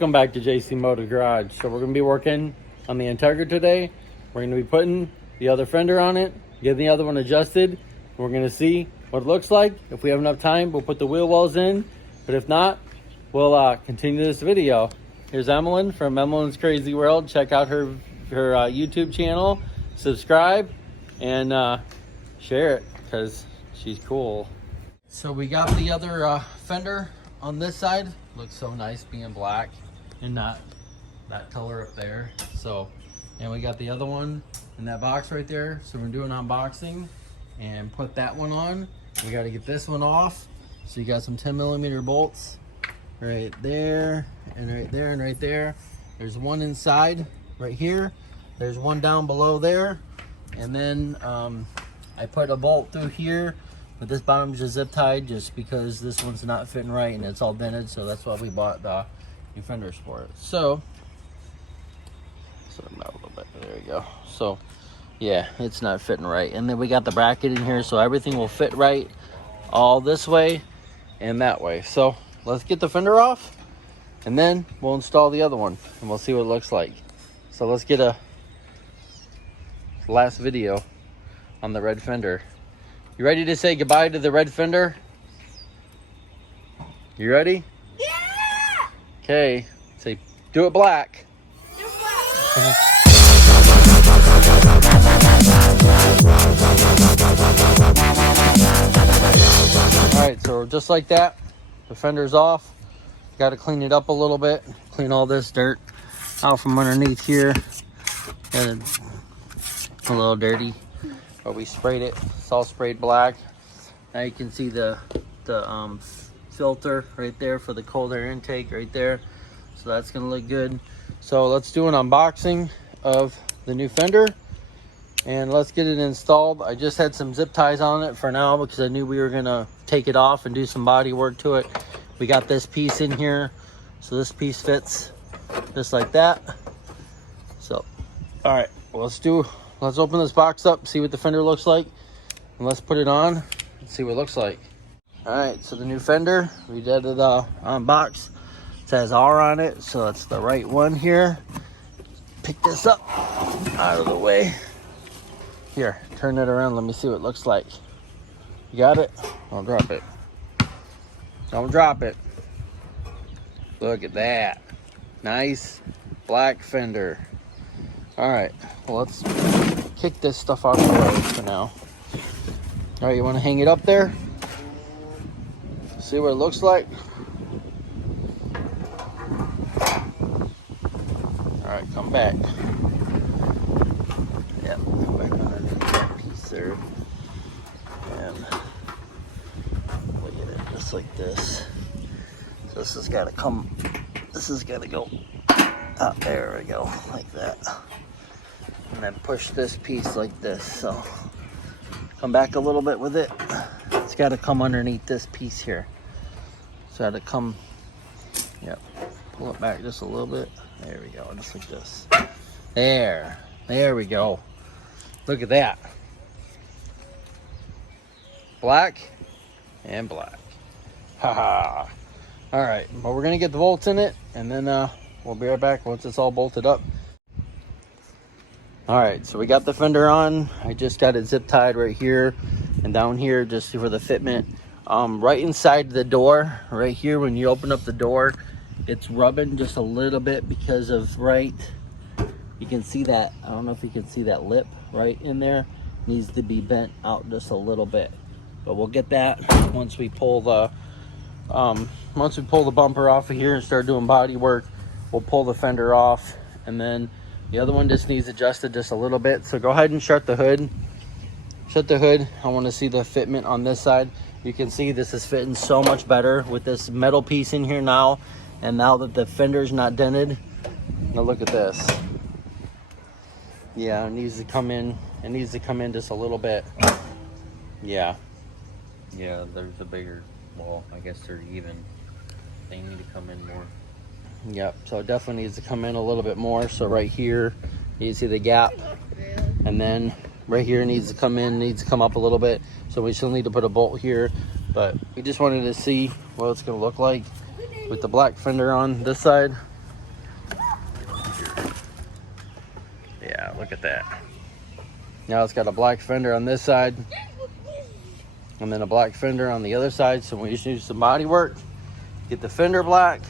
Welcome back to JC Motor Garage. So we're going to be working on the Integra today. We're going to be putting the other fender on it, getting the other one adjusted. We're going to see what it looks like. If we have enough time, we'll put the wheel wells in. But if not, we'll continue this video. Here's Emmeline from Emmeline's Crazy World. Check out her YouTube channel. Subscribe and share it because she's cool. So we got the other fender on this side. Looks so nice being black and not that color up there. So, and we got the other one in that box right there. So we're doing unboxing and put that one on. We got to get this one off. So you got some 10mm bolts right there and right there and right there. There's one inside right here. There's one down below there. And then I put a bolt through here. But this bottom's just zip tied just because this one's not fitting right and it's all dented, so that's why we bought the new fenders for it. So them out a little bit. There we go. So yeah, it's not fitting right. And then we got the bracket in here, so everything will fit right all this way and that way. So let's get the fender off and then we'll install the other one and we'll see what it looks like. So let's get a last video on the red fender. You ready to say goodbye to the red fender? You ready? Yeah! Okay, say, do it black. Do it black. All right, so just like that, the fender's off. Got to clean it up a little bit. Clean all this dirt out from underneath here. And a little dirty. But we sprayed it. It's all sprayed black. Now you can see the filter right there for the cold air intake right there. So that's gonna look good. So let's do an unboxing of the new fender and let's get it installed. I just had some zip ties on it for now because I knew we were gonna take it off and do some body work to it. We got this piece in here, so this piece fits just like that. So all right, well, let's open this box up, see what the fender looks like, and let's put it on and see what it looks like. All right, so the new fender, we did it unbox. It says R on it, so it's the right one here. Pick this up out of the way. Here, turn it around, let me see what it looks like. You got it? I'll drop it. Don't drop it. Look at that. Nice black fender. All right, well, let's kick this stuff out of the way for now. All right, you want to hang it up there? See what it looks like? All right, come back. Yep, come back underneath that piece there. And look at it, just like this. So this has got to come, this has got to go out. There we go, like that. And then push this piece like this. So come back a little bit with it. It's got to come underneath this piece here. So I had to come, yep, pull it back just a little bit. There we go, just like this. There we go. Look at that. Black and black. Haha. All right, well, we're gonna get the bolts in it and then we'll be right back once it's all bolted up. All right, so we got the fender on. I just got it zip tied right here and down here just for the fitment. Right inside the door, right here, when you open up the door, it's rubbing just a little bit because of you can see that, I don't know if you can see that lip right in there. Needs to be bent out just a little bit. But we'll get that once we pull the bumper off of here and start doing body work. We'll pull the fender off and then the other one just needs adjusted just a little bit. So go ahead and shut the hood. Shut the hood. I want to see the fitment on this side. You can see this is fitting so much better with this metal piece in here now. And now that the fender's not dented, now look at this. Yeah, it needs to come in. It needs to come in just a little bit. Yeah. Yeah, there's a bigger, well, I guess they're even. They need to come in more. Yep, so it definitely needs to come in a little bit more. So right here, you see the gap. And then right here needs to come in, needs to come up a little bit. So we still need to put a bolt here, but we just wanted to see what it's gonna look like with the black fender on this side that, look at that. Now it's got a black fender on this side, and then a black fender on the other side. So we just do some body work, get the fender black,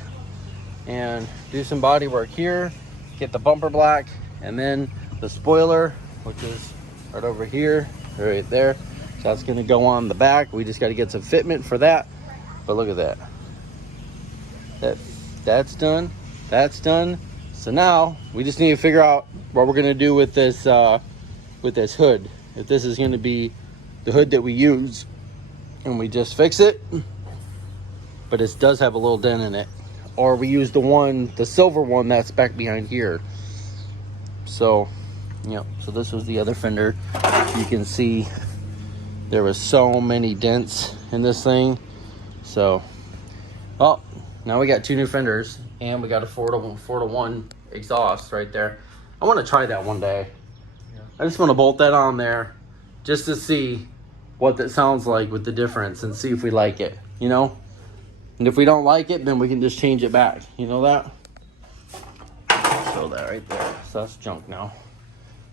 and do some body work here, get the bumper black, and then the spoiler, which is right over here, right there. So that's gonna go on the back. We just gotta get some fitment for that. But look at that. That's done, that's done. So now we just need to figure out what we're gonna do with this hood. If this is gonna be the hood that we use and we just fix it, but it does have a little dent in it, or we use the silver one that's back behind here. So, yeah, so this was the other fender. You can see there was so many dents in this thing. So, well, now we got 2 new fenders, and we got a 4-to-1 exhaust right there. I want to try that one day. Yeah. I just want to bolt that on there just to see what that sounds like with the difference and see if we like it, you know? And if we don't like it, then we can just change it back. You know that? Show that right there. So that's junk now.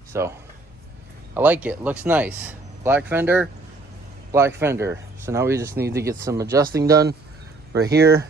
So I like it. Looks nice. Black fender, black fender. So now we just need to get some adjusting done right here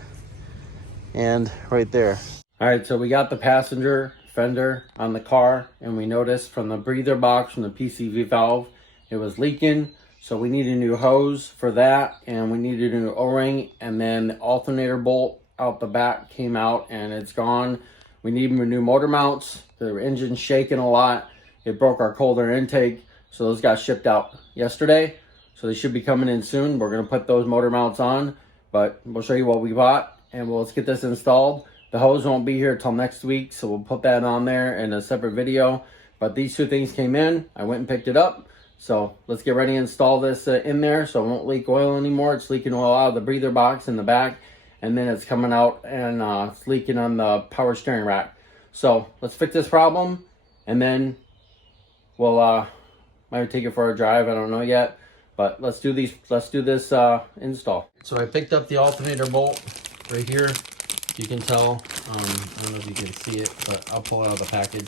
and right there. All right, so we got the passenger fender on the car, and we noticed from the breather box from the PCV valve, it was leaking. So we need a new hose for that, and we needed a new O-ring, and then the alternator bolt out the back came out and it's gone. We need new motor mounts. The engine's shaking a lot. It broke our cold air intake, so those got shipped out yesterday. So they should be coming in soon. We're gonna put those motor mounts on, but we'll show you what we bought, and let's get this installed. The hose won't be here till next week, so we'll put that on there in a separate video. But these 2 things came in. I went and picked it up. So let's get ready to install this in there so it won't leak oil anymore. It's leaking oil out of the breather box in the back, and then it's coming out and it's leaking on the power steering rack. So let's fix this problem, and then we'll might take it for a drive. I don't know yet, but let's do this install. So I picked up the alternator bolt right here. You can tell, I don't know if you can see it, but I'll pull it out of the package.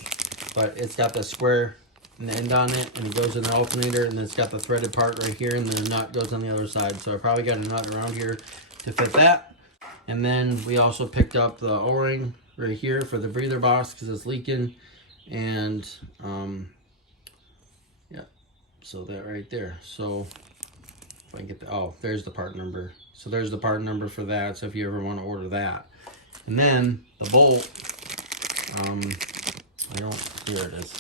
But it's got the square and end on it, and it goes in the alternator, and then it's got the threaded part right here, and then the nut goes on the other side. So I probably got a nut around here to fit that. And then we also picked up the O-ring right here for the breather box because it's leaking. And yeah, so that right there. So if I can get the, oh, there's the part number. So there's the part number for that, so if you ever want to order that. And then the bolt, here it is.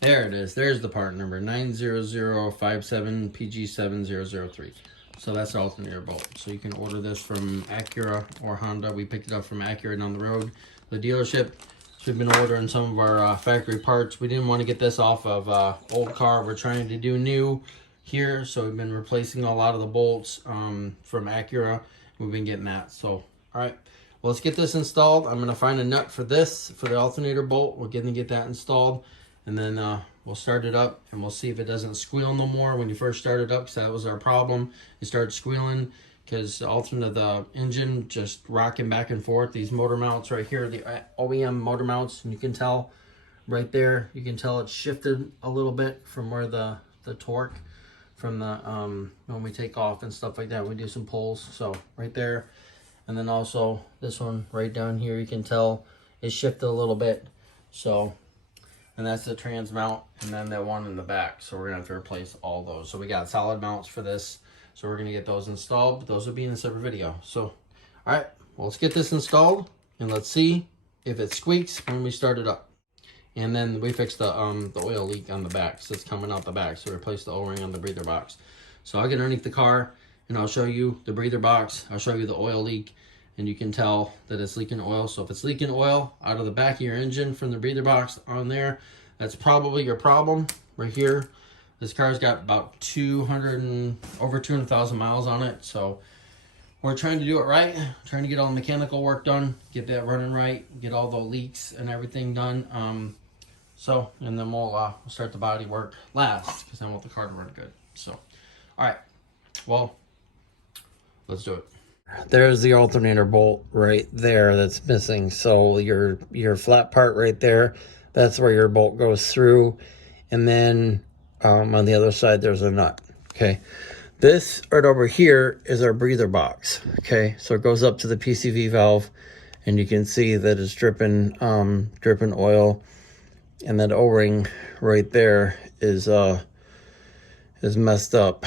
There it is. There's the part number, 90057PG7003. So that's the alternator bolt. So you can order this from Acura or Honda. We picked it up from Acura down the road, the dealership. So we've been ordering some of our factory parts. We didn't want to get this off of old car. We're trying to do new here. So we've been replacing a lot of the bolts from Acura. We've been getting that. So, all right. Well, let's get this installed. I'm going to find a nut for this, for the alternator bolt. We're going to get that installed. And then we'll start it up, and we'll see if it doesn't squeal no more when you first start it up, because that was our problem. It started squealing because the engine just rocking back and forth. These motor mounts right here, the OEM motor mounts, and you can tell right there, you can tell it's shifted a little bit from where the torque from the when we take off and stuff like that. We do some pulls, so right there. And then also this one right down here, you can tell it shifted a little bit. So, and that's the trans mount, and then that one in the back. So we're gonna have to replace all those. So we got solid mounts for this. So we're gonna get those installed, but those will be in a separate video. So, all right, well, let's get this installed, and let's see if it squeaks when we start it up. And then we fixed the oil leak on the back, so it's coming out the back. So replace the O-ring on the breather box. So I'll get underneath the car, and I'll show you the breather box. I'll show you the oil leak, and you can tell that it's leaking oil. So if it's leaking oil out of the back of your engine from the breather box on there, that's probably your problem right here. This car's got about over 200,000 miles on it. So we're trying to do it right, trying to get all the mechanical work done, get that running right, get all the leaks and everything done. And then we'll start the body work last, because I want the car to run good. So, all right, well, let's do it. There's the alternator bolt right there that's missing. So your flat part right there That's where your bolt goes through. And then on the other side, there's a nut. Okay. This right over here is our breather box. Okay. So it goes up to the PCV valve, and you can see that it's dripping oil. And that O-ring right there is messed up.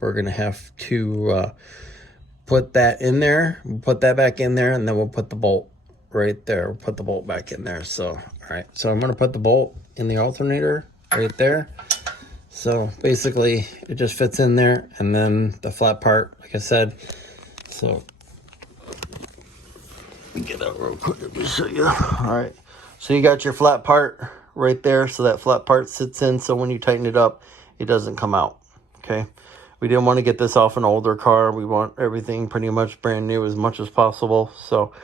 We're gonna have to put that in there, put that back in there, and then we'll put the bolt right there. We'll put the bolt back in there. So, all right. So I'm gonna put the bolt in the alternator right there. So basically, it just fits in there, and then the flat part, like I said. So let me get out real quick. Let me show you. All right. So you got your flat part right there. So that flat part sits in. So when you tighten it up, it doesn't come out. Okay. We didn't want to get this off an older car. We want everything pretty much brand new as much as possible. So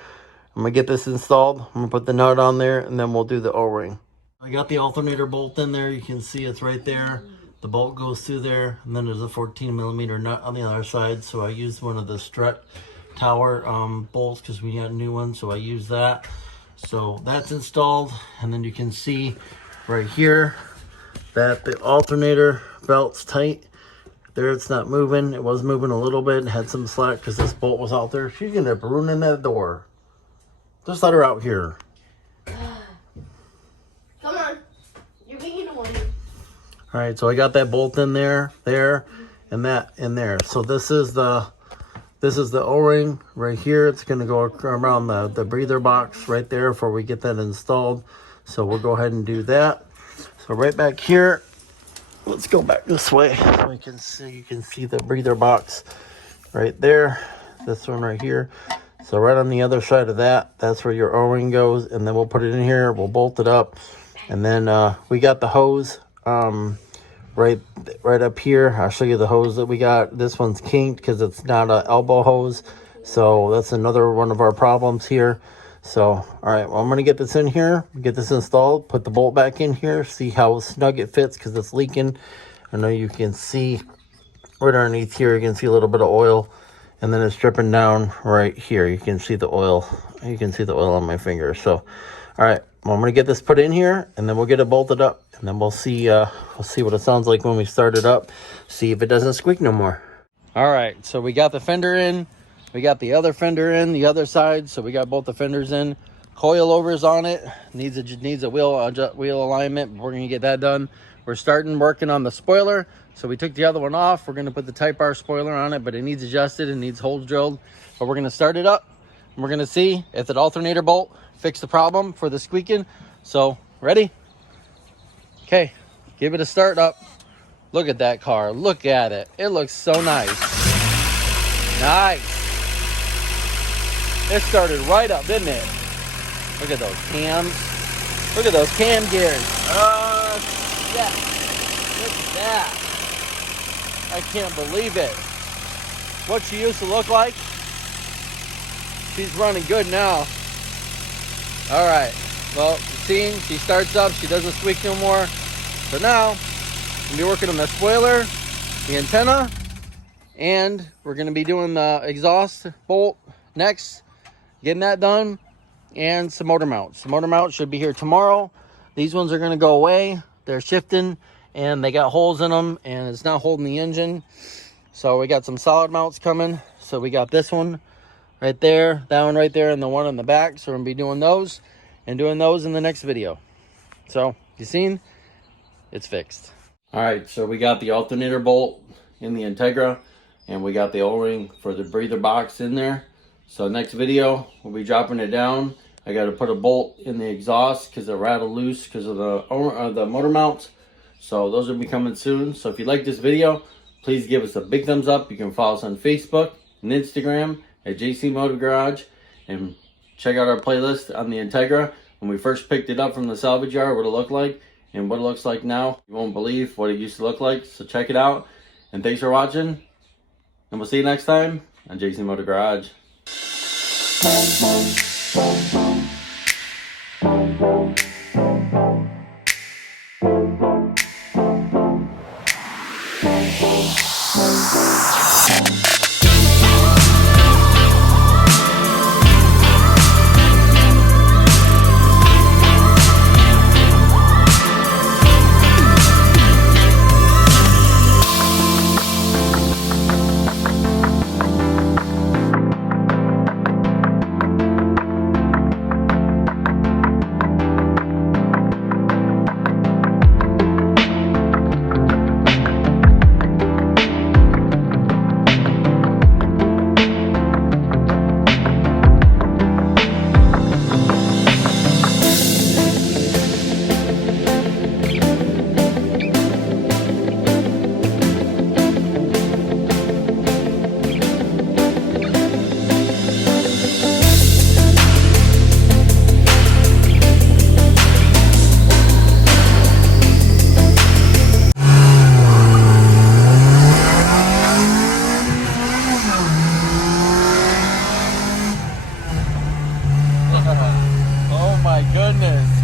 I'm going to get this installed. I'm going to put the nut on there, and then we'll do the O-ring. I got the alternator bolt in there. You can see it's right there. The bolt goes through there, and then there's a 14mm nut on the other side. So I used one of the strut tower bolts because we got a new one. So I used that. So that's installed, and then you can see right here that the alternator belt's tight. There, it's not moving. It was moving a little bit, had some slack because this bolt was out there. She's gonna end up ruining that door. Just let her out here. Come on. You're being annoying. All right, so I got that bolt in there, and that in there. So this is the O-ring right here. It's gonna go around the breather box right there before we get that installed. So we'll go ahead and do that. So right back here, let's go back this way. So you can see the breather box right there. This one right here. So right on the other side of that, that's where your O-ring goes, and then we'll put it in here. We'll bolt it up, and then we got the hose right up here. I'll show you the hose that we got. This one's kinked because it's not an elbow hose, so that's another one of our problems here. So all right, well, I'm gonna get this in here, get this installed, put the bolt back in here, see how snug it fits because it's leaking. I know you can see right underneath here, you can see a little bit of oil, and then it's dripping down right here. You can see the oil. You can see the oil on my finger. So all right, well, I'm gonna get this put in here, and then we'll get it bolted up, and then we'll see what it sounds like when we start it up, see if it doesn't squeak no more. All right, so we got the fender in, we got the other fender in the other side, so we got both the fenders in. Coilovers on it, needs a wheel alignment, but we're gonna get that done. We're working on the spoiler, so we took the other one off. We're gonna put the Type R spoiler on it, but it needs adjusted, it needs holes drilled. But we're gonna start it up, and we're gonna see if the alternator bolt fixed the problem for the squeaking. So ready? Okay, give it a start up. Look at that car, look at it. It looks so nice. Nice. It started right up, didn't it? Look at those cams. Look at those cam gears. Yeah. Look at that. I can't believe it. What she used to look like, she's running good now. All right. Well, seeing she starts up, she doesn't squeak no more. So now, we'll be working on the spoiler, the antenna, and we're going to be doing the exhaust bolt next. Getting that done, and some motor mounts. The motor mount should be here tomorrow. These ones are going to go away. They're shifting, and they got holes in them, and it's not holding the engine. So we got some solid mounts coming. So we got this one right there, that one right there, and the one on the back. So we're going to be doing those and doing those in the next video. So you seen? It's fixed. All right, so we got the alternator bolt in the Integra, and we got the O-ring for the breather box in there. So next video, we'll be dropping it down. I got to put a bolt in the exhaust because it rattled loose because of the motor mounts. So those will be coming soon. So if you like this video, please give us a big thumbs up. You can follow us on Facebook and Instagram at JC Motor Garage, and check out our playlist on the Integra. When we first picked it up from the salvage yard, what it looked like and what it looks like now. You won't believe what it used to look like. So check it out. And thanks for watching. And we'll see you next time on JC Motor Garage.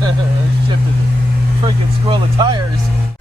Shifted the freaking squirrel of tires.